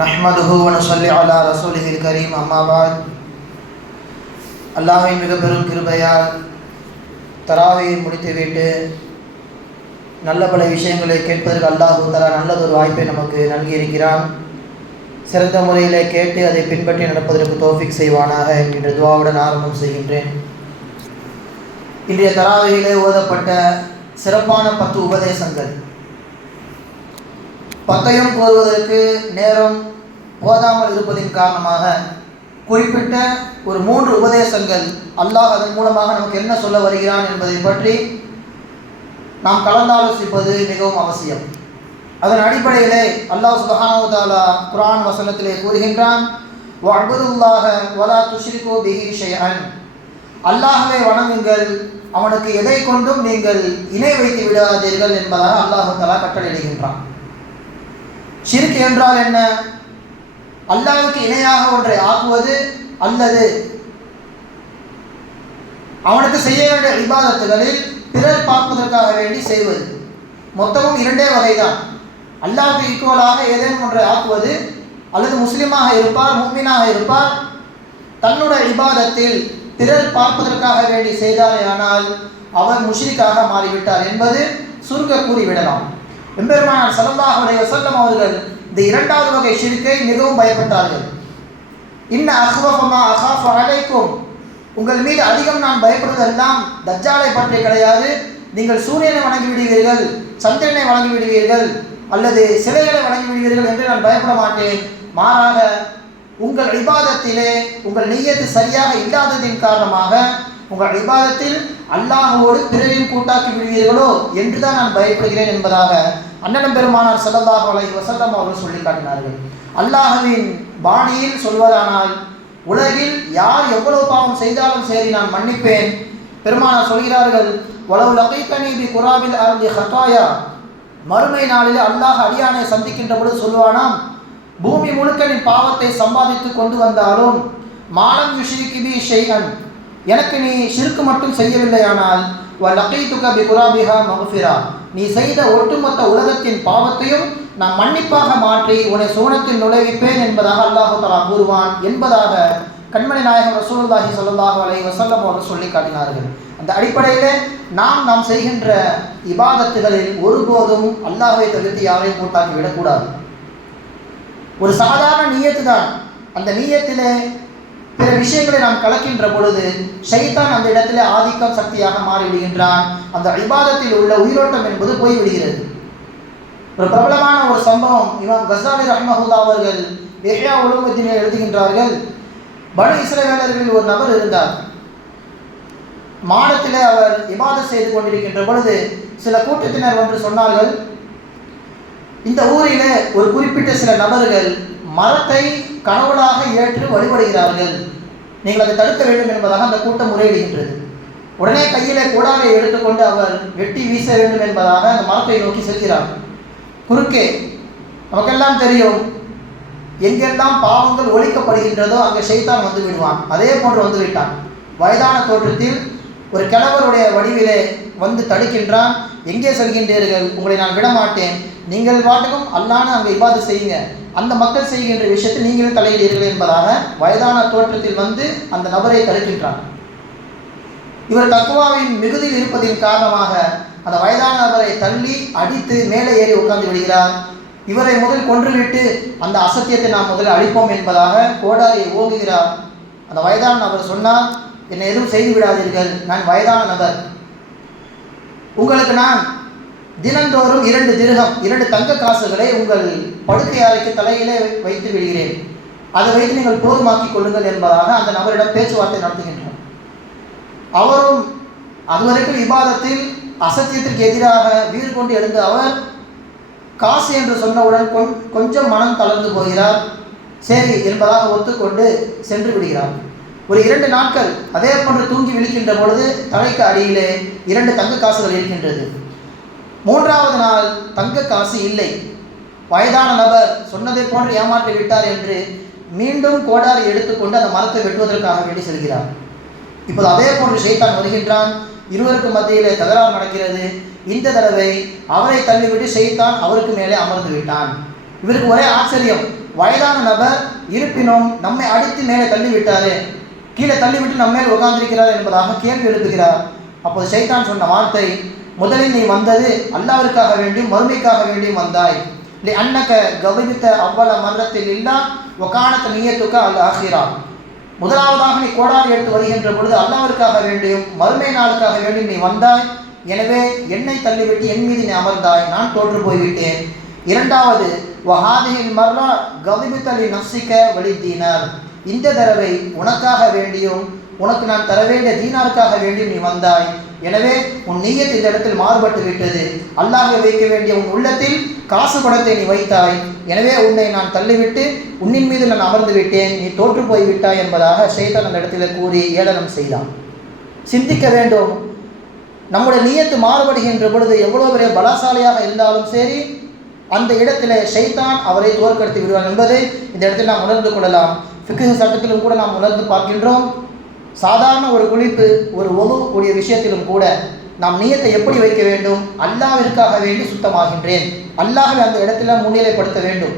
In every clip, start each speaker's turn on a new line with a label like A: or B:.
A: நஹ்மதுஹு வனுசல்லி அலா ரசூலிஹில் கரீம் அம்மாபாத் அல்லாஹின் மிக பெரும் கிருபையால் தராவையை முடித்துவிட்டு நல்ல பல விஷயங்களை கேட்பதற்கு அல்லாஹு தலா நல்லதொரு வாய்ப்பை நமக்கு நல்கியிருக்கிறான். சிறந்த முறையில் கேட்டு அதை பின்பற்றி நடப்பதற்கு தோஃபிக் செய்வானாக என்கின்ற துவாவுடன் ஆரம்பம் செய்கின்றேன். இன்றைய தராவையிலே ஓதப்பட்ட சிறப்பான பத்து உபதேசங்கள். பத்தையும் போடுவதற்கு நேரம் போதாமல் இருப்பதின் காரணமாக குறிப்பிட்ட ஒரு மூன்று உபதேசங்கள் அல்லாஹ் அதன் மூலமாக நமக்கு என்ன சொல்ல வருகிறான் என்பதை பற்றி நாம் கலந்தாலோசிப்பது மிகவும் அவசியம். அதன் அடிப்படையிலே அல்லாஹ் சுபஹானஹு குரான் வசனத்திலே கூறுகின்றான் வஅபுதுல்லாஹ வலா துஷ்ரிகோ பிஹி ஷைஅன். வணங்குங்கள் அவனுக்கு எதை கொண்டும் நீங்கள் இணை வைத்து விடாதீர்கள் என்பதாக அல்லாஹு தாலா கட்டளையிடுகின்றான். ஷிர்க் என்றால் என்ன? அல்லாவுக்கு இணையாக ஒன்றை ஆக்குவது அல்லது அவனுக்கு செய்ய வேண்டிய விவாதத்துகளில் பிறர் பார்ப்பதற்காக வேண்டி செய்வது. மொத்தமும் இரண்டே வகைதான். அல்லாவுக்கு ஈக்குவலாக ஏதேனும் ஒன்றை ஆக்குவது அல்லது முஸ்லீமாக இருப்பார் முக்மீனாக இருப்பார் தன்னுடைய விவாதத்தில் பிறர் பார்ப்பதற்காக வேண்டி செய்தாரே ஆனால் அவர் முஷ்ரிக்காக மாறிவிட்டார் என்பது சுருக்க கூறிவிடலாம் எம்பெருமானார் ஸல்லல்லாஹு அலைஹி அவர்கள் இந்த இரண்டாவது வகை ஷிருக்கை மிகவும் பயப்பட்டார்கள். இன்ன அஹ்வஃபமா அஹாஃப அலைக்கும். உங்கள் மீது அதிகம் நான் பயப்படுவதெல்லாம் தஜ்ஜாலை பற்றி கிடையாது. நீங்கள் சூரியனை வணங்கி விடுவீர்கள் சந்திரனை வணங்கி விடுவீர்கள் அல்லது சிலைகளை வணங்கி விடுவீர்கள் என்று நான் பயப்பட மாட்டேன். மாறாக உங்கள் விவாதத்திலே உங்கள் நெய்யத்து சரியாக இல்லாததின் காரணமாக உங்கள் விவாதத்தில் அல்லாஹோடு பிறரையும் கூட்டாக்கி விடுவீர்களோ என்று தான் நான் பயப்படுகிறேன் என்பதாக அண்ணனம் பெருமானார் ஸல்லல்லாஹு அலைஹி வஸல்லம் அவர்கள் சொல்லி காட்டினார்கள். அல்லாஹ்வின் பாணியில் சொல்வதானால் உலகில் யார் எவ்வளவு பாவம் செய்தாலும் சரி நான் மன்னிப்பேன். பெருமானார் சொல்கிறார்கள் உலவு லகைத்தனி குராவில் குராபில் அருந்தி ஹத்தாயா மறுமை நாளில் அல்லாஹ் அடியானை சந்திக்கின்ற பொழுது சொல்வானாம் பூமி முழுக்க நீ பாவத்தை சம்பாதித்து கொண்டு வந்தாலும் மாலம் விஷயக்கு பி ஷெய்கன் எனக்கு நீ சிறுக்கு மட்டும் செய்யவில்லையானால் லகைத்துக பி மகுஃபிரா நீ செய்த ஒட்டுமொத்த உலகத்தின் பாவத்தையும் நான் மன்னிப்பாக மாற்றி உன்னை சோனத்தில் நுழைவிப்பேன் என்பதாக அல்லாஹு தலா கூறுவான் என்பதாக கண்மணி நாயகம் ரசூலுல்லாஹி ஸல்லல்லாஹு அலை வசல்லம் அவர்கள் சொல்லி காட்டினார்கள். அந்த அடிப்படையில் நாம் நாம் செய்கின்ற இபாதத்துகளில் ஒருபோதும் அல்லாஹை தவிர்த்து யாரையும் கூட்டாக்கி விடக்கூடாது. ஒரு சாதாரண நீயத்து தான் அந்த நீயத்திலே பிற விஷயங்களை நாம் கலக்கின்ற பொழுது ஷைத்தான் அந்த இடத்திலே ஆதிக்கம் சக்தியாக மாறிவிடுகின்றான் அந்த இபாதத்தில் உள்ள உயிரோட்டம் என்பது போய்விடுகிறது. ஒரு பிரபலமான ஒரு சம்பவம் இமாம் கசாலி ரஹ்மஹூதா அவர்கள் எஹ்யா உலகத்திலே எழுதுகின்றார்கள். பனு இஸ்ரவேலர்களில் ஒரு நபர் இருந்தார். மாடத்திலே அவர் இபாதத் செய்து கொண்டிருக்கின்ற பொழுது சில கூட்டத்தினர் ஒன்று சொன்னார்கள் இந்த ஊரில் ஒரு குறிப்பிட்ட சில நபர்கள் மரத்தை கணவனாக ஏற்று வழிபடுகிறார்கள். நீங்கள் அதை தடுக்க வேண்டும் என்பதாக அந்த கூட்டம் முறையிடுகின்றது. உடனே கையிலே கூடாரை எடுத்துக்கொண்டு அவர் வெட்டி வீச வேண்டும் என்பதாக அந்த மரத்தை நோக்கி செல்கிறார். குறுக்கே நமக்கெல்லாம் தெரியும் எங்கெல்லாம் பாவங்கள் ஒழிக்கப்படுகின்றதோ அங்கே செய்தான் வந்து விடுவான். அதே போன்று வந்து விட்டான். வயதான தோற்றத்தில் ஒரு கிழவருடைய வடிவிலே வந்து தடுக்கின்றான். எங்கே செல்கின்றீர்கள்? உங்களை நான் விடமாட்டேன். நீங்கள் பாட்டுக்கும் அல்லான்னு அங்கே இபாது செய்யுங்க. அந்த மக்கள் செய்கின்ற விஷயத்தில் நீங்களும் தலையிடுகிறீர்கள் என்பதாக வயதான தோற்றத்தில் வந்து அந்த நபரை தடுக்கின்றான். இவர் தக்குவாவின் மிகுதியில் இருப்பதின் காரணமாக அந்த வயதான நபரை தள்ளி அடித்து மேலே ஏறி உட்கார்ந்து விடுகிறார். இவரை முதல் கொன்றுவிட்டு அந்த அசத்தியத்தை நாம் முதல் அழிப்போம் என்பதாக கோடாரியை ஓங்குகிறார். அந்த வயதான நபர் சொன்னால் என்னை எதுவும் செய்து விடாதீர்கள். நான் வயதான நபர். உங்களுக்கு நான் தினந்தோறும் இரண்டு திருகம் இரண்டு தங்க காசுகளை உங்கள் படுக்கை அறைக்கு தலையிலே வைத்து விடுகிறேன். அதை வைத்து நீங்கள் போதுமாக்கி கொள்ளுங்கள் என்பதாக அந்த நபரிடம் பேச்சுவார்த்தை நடத்துகின்றோம் அவரும் அதுவரைக்கும் விவாதத்தில் அசத்தியத்திற்கு எதிராக வீடு கொண்டு எழுந்த அவர் காசு என்று சொன்னவுடன் கொன் கொஞ்சம் மனம் தளர்ந்து போகிறார். சரி என்பதாக ஒத்துக்கொண்டு சென்று விடுகிறார். ஒரு இரண்டு நாட்கள் அதே போன்று தூங்கி விழிக்கின்ற பொழுது தலைக்கு அடியிலே இரண்டு தங்க காசுகள் இருக்கின்றது. மூன்றாவது நாள் தங்க காசு இல்லை. வயதான நபர் சொன்னதை போன்று ஏமாற்றி விட்டார் என்று மீண்டும் கோடாரி எடுத்துக்கொண்டு அந்த மரத்தை வெட்டுவதற்காக வேண்டி செல்கிறார். இப்போது அதே போன்று ஷைத்தான் வருகின்றான். இருவருக்கு மத்தியிலே தகராறு நடக்கிறது. இந்த தடவை அவரை தள்ளிவிட்டு ஷைத்தான் அவருக்கு மேலே அமர்ந்து விட்டான். இவருக்கு ஒரே ஆச்சரியம். வயதான நபர் இருப்பினும் நம்மை அடித்து மேலே தள்ளிவிட்டாரே. கீழே தள்ளிவிட்டு நம்ம மேல் உட்கார்ந்திருக்கிறார் என்பதாக கேள்வி எழுப்புகிறார். அப்போது சைத்தான் சொன்ன வார்த்தை முதலில் நீ வந்தது அல்லாவிற்காக வேண்டியும் மறுமைக்காக வேண்டியும் வந்தாய். நீ அன்னக்க கவனித்த அவ்வள மரணத்தில் இல்லா ஒகானத்த நீயத்துக்க அல் ஆகிறா முதலாவதாக நீ கோடாரி எடுத்து வருகின்ற பொழுது அல்லாவிற்காக வேண்டியும் மறுமை நாளுக்காக வேண்டியும் நீ வந்தாய். எனவே என்னை தள்ளிவிட்டு என் மீது நீ அமர்ந்தாய். நான் தோற்று போய்விட்டேன். இரண்டாவது வஹாதியின் மர்ரா கவிபித்தலி நப்சிக்க வழித்தீனார் இந்த தடவை உனக்காக வேண்டியும் உனக்கு நான் தர வேண்டிய தீனாருக்காக வேண்டியும் நீ வந்தாய். எனவே உன் நீயத் இந்த இடத்தில் மாறுபட்டு விட்டது. அல்லாஹ வைக்க வேண்டிய உன் உள்ளத்தில் காசு பணத்தை நீ வைத்தாய். எனவே உன்னை நான் தள்ளிவிட்டு உன்னின் மீது நான் அமர்ந்து விட்டேன். நீ தோற்று போய் விட்டாய் என்பதாக ஷைத்தான் அந்த இடத்துல கூறி ஏளனம் செய்தான். சிந்திக்க வேண்டும். நம்முடைய நீயத்து மாறுபடுகின்ற பொழுது எவ்வளோ பெரிய பலசாலியாக இருந்தாலும் சரி அந்த இடத்துல ஷைத்தான் அவரை தோற்கடித்து விடுவான் என்பதை இந்த இடத்தில் நாம் உணர்ந்து கொள்ளலாம். ஃபிக்கு சட்டத்திலும் கூட நாம் உணர்ந்து பார்க்கின்றோம். சாதாரண ஒரு குளிப்பு ஒரு ஒழு கூடிய விஷயத்திலும் கூட நாம் நீயத்தை எப்படி வைக்க வேண்டும்? அல்லாவிற்காக வேண்டி சுத்தமாகின்றேன். அல்லாஹை அந்த இடத்துல முன்னிலைப்படுத்த வேண்டும்.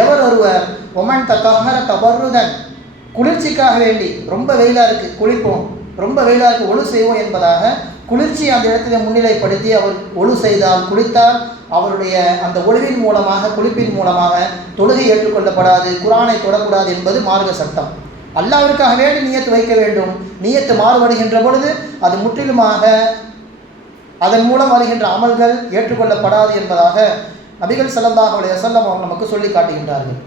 A: எவர் ஒருவர் ஒமன் தகர தபருதன் குளிர்ச்சிக்காக வேண்டி ரொம்ப வெயிலாக இருக்குது குளிப்போம் ரொம்ப வெயிலாக இருக்குது ஒழு செய்வோம் என்பதாக குளிர்ச்சி அந்த இடத்துல முன்னிலைப்படுத்தி அவர் ஒழு செய்தால் குளித்தால் அவருடைய அந்த ஒழுவின் மூலமாக குளிப்பின் மூலமாக தொழுகை ஏற்றுக்கொள்ளப்படாது குரானை தொடக்கூடாது என்பது மார்க்க சட்டம். அல்லாவிற்காக வேண்டி நீயத்து வைக்க வேண்டும். நீயத்து மாறுபடுகின்ற பொழுது அது முற்றிலுமாக அதன் மூலம் வருகின்ற அமல்கள் ஏற்றுக்கொள்ளப்படாது என்பதாக நபிகள் ஸல்லல்லாஹு உடைய வஸல்லம் அவங்க நமக்கு சொல்லி காட்டுகின்றார்கள்.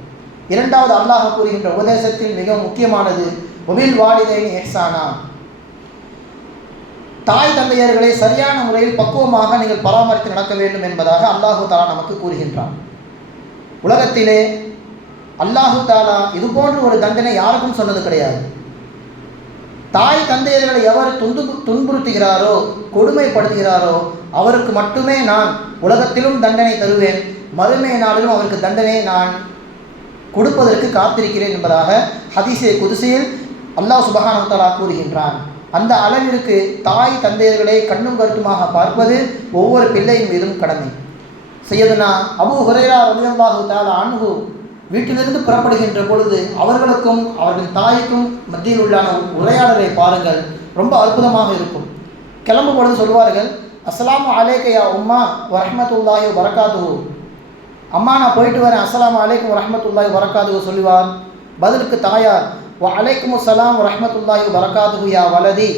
A: இரண்டாவது அல்லாஹ் கூறுகின்ற உபதேசத்தில் மிக முக்கியமானது ஒபில் வாலிதைன் எஹ்சானா தாய் தந்தையர்களை சரியான முறையில் பக்குவமாக நீங்கள் பராமரித்து நடக்க வேண்டும் என்பதாக அல்லாஹு தாலா நமக்கு கூறுகின்றான். உலகத்திலே அல்லாஹு தாலா இது போன்ற ஒரு தண்டனை யாருக்கும் சொன்னது கிடையாது. தாய் தந்தையர்களை எவர் துன்பு துன்புறுத்துகிறாரோ கொடுமைப்படுத்துகிறாரோ அவருக்கு மட்டுமே நான் உலகத்திலும் தண்டனை தருவேன். மறுமை நாளிலும் அவருக்கு தண்டனை நான் கொடுப்பதற்கு காத்திருக்கிறேன் என்பதாக ஹதீசே குதிசையில் அல்லாஹ் சுபஹானு கூறுகின்றான். அந்த அளவிற்கு தாய் தந்தையர்களை கண்ணும் கருத்துமாக பார்ப்பது ஒவ்வொரு பிள்ளையின் மீதும் கடமை. செய்யதுனா அபு ஹுரேரா ரலியல்லாஹு தாலா அன்ஹு வீட்டிலிருந்து புறப்படுகின்ற பொழுது அவர்களுக்கும் அவர்களின் தாய்க்கும் மத்தியில் உள்ளான உரையாடலை பாருங்கள். ரொம்ப அற்புதமாக இருக்கும். கிளம்பும் பொழுது சொல்வார்கள் அஸ்லாம் அலைக்கையா உம்மா வரமத்துல்லாயு வரகாத்துஹு அம்மா நான் போயிட்டு வரேன். அஸ்லாம் அலைக்கும் வரமத்துல்லாயு வரகாத்துஹு சொல்லுவார். பதிலுக்கு தாயார் அலைக்கும் அஸ்லாம் வரமத்துல்லாயு வரகாத்துஹு யா வலதி.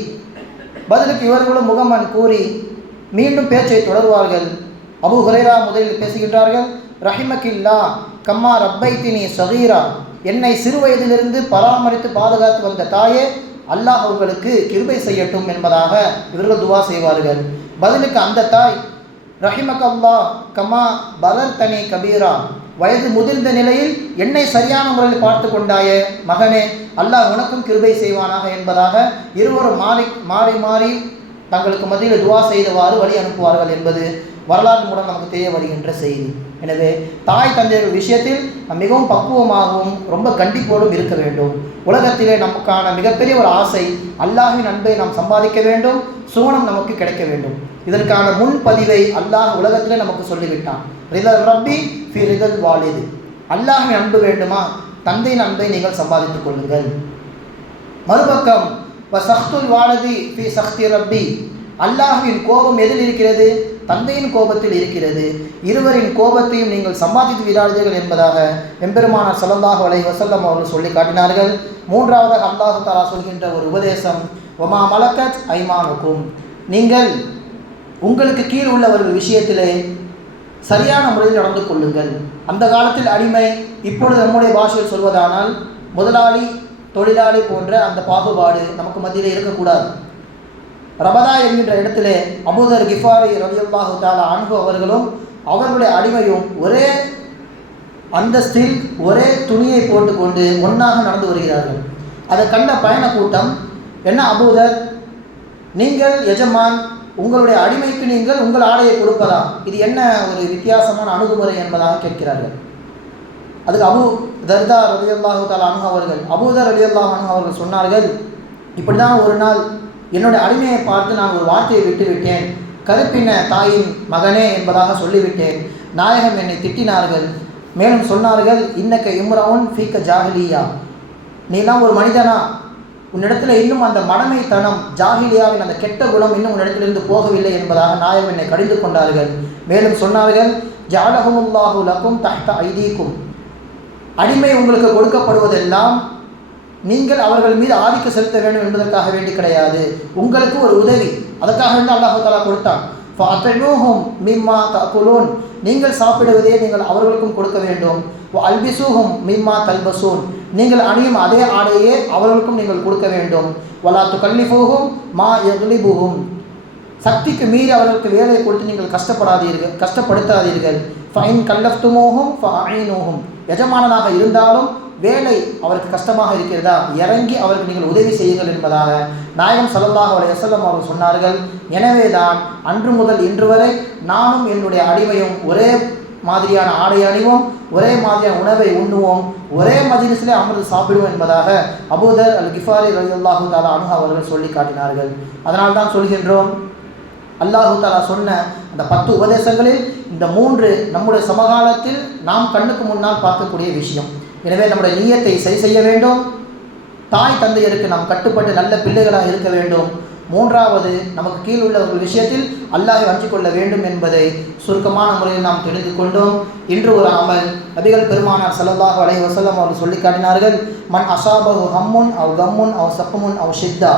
A: பதிலுக்கு இவர்களும் முகமன் கூறி மீண்டும் பேச்சை தொடருவார்கள். அபு ஹுரைரா முதலில் பேசுகின்றார்கள் ரஹிமக்கில்லா கம்மா ரப்பைத்தினி சகீரா என்னை சிறு வயதிலிருந்து பராமரித்து பாதுகாத்து வந்த தாயே அல்லாஹ் அவர்களுக்கு கிருபை செய்யட்டும் என்பதாக இவர்கள் துவா செய்வார்கள். பதிலுக்கு அந்த தாய் ரஹிமக்கல்லா கமா பலர் தனி கபீரா வயது முதிர்ந்த நிலையில் என்னை சரியான முறையில் பார்த்து கொண்டாயே மகனே அல்லாஹ் உனக்கும் கிருபை செய்வானாக என்பதாக இருவரும் மாறி மாறி மாறி தங்களுக்கு மத்தியில் துவா செய்தவாறு வழி அனுப்புவார்கள் என்பது வரலாறு மூலம் நமக்கு தெரிய வருகின்ற செய்தி. எனவே தாய் தந்தையர்கள் விஷயத்தில் மிகவும் பக்குவமாகவும் ரொம்ப கண்டிப்போடும் இருக்க வேண்டும். உலகத்திலே நமக்கான மிகப்பெரிய ஒரு ஆசை அல்லாஹின் அன்பை நாம் சம்பாதிக்க வேண்டும் சுவனம் நமக்கு கிடைக்க வேண்டும். இதற்கான முன்பதிவை அல்லாஹ் உலகத்திலே நமக்கு சொல்லிவிட்டான். ரிதல் ரப்பி ஃபி ரிதல் வாலிது. அல்லாஹின் அன்பு வேண்டுமா? தந்தையின் அன்பை நீங்கள் சம்பாதித்துக் கொள்ளுங்கள். மறுபக்கம் சஹ்துல் வாலதி ஃபி சஹ்தி ரப்பி. அல்லாஹின் கோபம் எதில் இருக்கிறது? தந்தையின் கோபத்தில் இருக்கிறது. இருவரின் கோபத்தையும் நீங்கள் சம்பாதித்து விடாதீர்கள் என்பதாக எம்பெருமானார் சலந்தாக வலை வசல்லம் அவர்கள் சொல்லி காட்டினார்கள். மூன்றாவதாக அல்லாஹு தாலா சொல்கின்ற ஒரு உபதேசம் ஒமா மலக்கத் ஐமானுக்கும். நீங்கள் உங்களுக்கு கீழ் உள்ளவர்கள் விஷயத்திலே சரியான முறையில் நடந்து கொள்ளுங்கள். அந்த காலத்தில் அடிமை இப்பொழுது நம்முடைய பாஷையில் சொல்வதானால் முதலாளி தொழிலாளி போன்ற அந்த பாகுபாடு நமக்கு மத்தியில் இருக்கக்கூடாது. ரபதா என்கின்ற இடத்திலே அபூதர் கிஃபாரி ரவியல்லாஹு தாலா அன்பு அவர்களும் அவர்களுடைய அடிமையும் ஒரே அந்தஸ்தில் ஒரே துணியை போட்டுக்கொண்டு ஒன்றாக நடந்து வருகிறார்கள். அதை கண்ட பயண கூட்டம் என்ன அபூதர்? நீங்கள் எஜமான் உங்களுடைய அடிமைக்கு நீங்கள் உங்கள் ஆடையை கொடுப்பதா இது என்ன ஒரு வித்தியாசமான அணுகுமுறை என்பதாக கேட்கிறார்கள். அதுக்கு அபு தர்தா ரலியல்லாஹு தாலா அனு அவர்கள் அபூதர் ரலியல்லாஹு அனு அவர்கள் சொன்னார்கள் இப்படி தான் ஒரு நாள் என்னோட அடிமையை பார்த்து நான் ஒரு வார்த்தையை விட்டுவிட்டேன் கருப்பின தாயின் மகனே என்பதாக சொல்லிவிட்டேன். நாயகம் என்னை திட்டினார்கள். மேலும் சொன்னார்கள் இன்னக்க இம்ரவுன் ஃபீக்க ஜாகிலியா நீலாம் ஒரு மனிதனா? உன்னிடத்தில் இன்னும் அந்த மடமைத்தனம் ஜாகிலியாவின் அந்த கெட்ட குணம் இன்னும் உன்னிடத்திலிருந்து போகவில்லை என்பதாக நாயகம் என்னை கடிந்து கொண்டார்கள். மேலும் சொன்னார்கள் ஜாலகமுல்லாஹு லக்கும் தஹ்த ஐதீக்கும். அடிமை உங்களுக்கு கொடுக்கப்படுவதெல்லாம் நீங்கள் அவர்கள் மீது ஆதிக்க செலுத்த வேண்டும் என்பதற்காக வேண்டி கிடையாது. உங்களுக்கு ஒரு உதவி. அதற்காக வேண்டி அல்லாஹாலா கொடுத்தான். ஃபஅத்இமூஹும் மிம்மா தஅகுலூன். நீங்கள் சாப்பிடுவதே நீங்கள் அவர்களுக்கும் கொடுக்க வேண்டும். அல்பிசூஹும் மிம்மா தல்பசூன். நீங்கள் அணியும் அதே ஆடையே அவர்களுக்கும் நீங்கள் கொடுக்க வேண்டும். வலாத்து துகல்லிஃபூஹும் மா யக்லிபுஹும். சக்திக்கு மீறி அவர்களுக்கு வேலையை கொடுத்து நீங்கள் கஷ்டப்படாதீர்கள் கஷ்டப்படுத்தாதீர்கள். ஃபைன் கல்லஃப்துமோகும் ஃபைனோகும் எஜமானனாக இருந்தாலும் வேலை அவருக்கு கஷ்டமாக இருக்கிறதா? இறங்கி அவருக்கு நீங்கள் உதவி செய்யுங்கள் என்பதாக நாயகம் ஸல்லல்லாஹு அலைஹி வஸல்லம் அவர்கள் சொன்னார்கள். எனவே தான் அன்று முதல் இன்று வரை நானும் என்னுடைய அடிமையும் ஒரே மாதிரியான ஆடை அணிவோம் ஒரே மாதிரியான உணவை உண்ணுவோம் ஒரே மஜிலிஸிலே அமர்ந்து சாப்பிடுவோம் என்பதாக அபூதர் அல் கிஃபாரி ரலியல்லாஹு தாலா அனுஹா அவர்கள் சொல்லி காட்டினார்கள். அதனால் தான் சொல்கின்றோம் அல்லாஹு தாலா சொன்ன அந்த பத்து உபதேசங்களில் இந்த மூன்று நம்முடைய சமகாலத்தில் நாம் கண்ணுக்கு முன்னால் பார்க்கக்கூடிய விஷயம். எனவே நம்முடைய நீயத்தை சரி செய்ய வேண்டும். தாய் தந்தையருக்கு நாம் கட்டுப்பட்டு நல்ல பிள்ளைகளாக இருக்க வேண்டும். மூன்றாவது நமக்கு கீழ் உள்ள ஒரு விஷயத்தில் அல்லாஹை அஞ்சிக் கொள்ள வேண்டும் என்பதை சுருக்கமான முறையில் நாம் தெரிந்து கொண்டோம். இன்று ஒரு அமல் நபிகள் பெருமானார் ஸல்லல்லாஹு அலைஹி வசலம் அவர்கள் சொல்லி காட்டினார்கள் மன் அசாபகு ஹம்முன் அவ் கம்முன் அவ் சப்பமுன் அவ் ஷித்தா.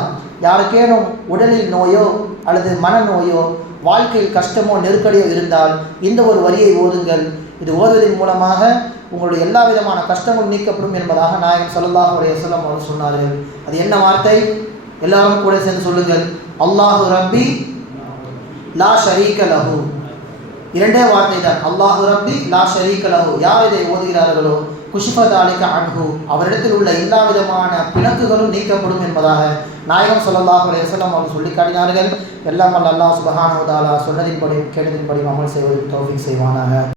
A: யாருக்கேனும் உடலில் நோயோ அல்லது மனநோயோ வாழ்க்கையில் கஷ்டமோ நெருக்கடியோ இருந்தால் இந்த ஒரு வரியை ஓதுங்கள். இது ஓதுவதன் மூலமாக உங்களுடைய எல்லா விதமான கஷ்டங்களும் நீக்கப்படும் என்பதாக நாயகம் சொல்லல்லாஹ் உடைய சொல்லம் அவர் சொன்னார்கள் அது என்ன வார்த்தை? எல்லாரும் கூட சேர்ந்து சொல்லுங்கள். அல்லாஹு ரப்பி லா ஷரீக லஹு. இரண்டே வார்த்தை தான். அல்லாஹு ரப்பி லா ஷரீக லஹு. யார் இதை ஓதுகிறார்களோ? குஷிஃபத் அலிக அன்ஹு. அவரிடத்தில் உள்ள எல்லா விதமான பிணக்குகளும் நீக்கப்படும் என்பதாக நாயகம் சொல்லல்லாஹ் அலைஹி வஸல்லம் அவர்கள் சொல்லி காட்டினார்கள் எல்லாம் வல்ல அல்லாஹ் சுப்ஹானஹு வ சொன்னதின்படி கேட்டதின்படி அமல் செய்வதில் தோஃபிக் செய்வானாக.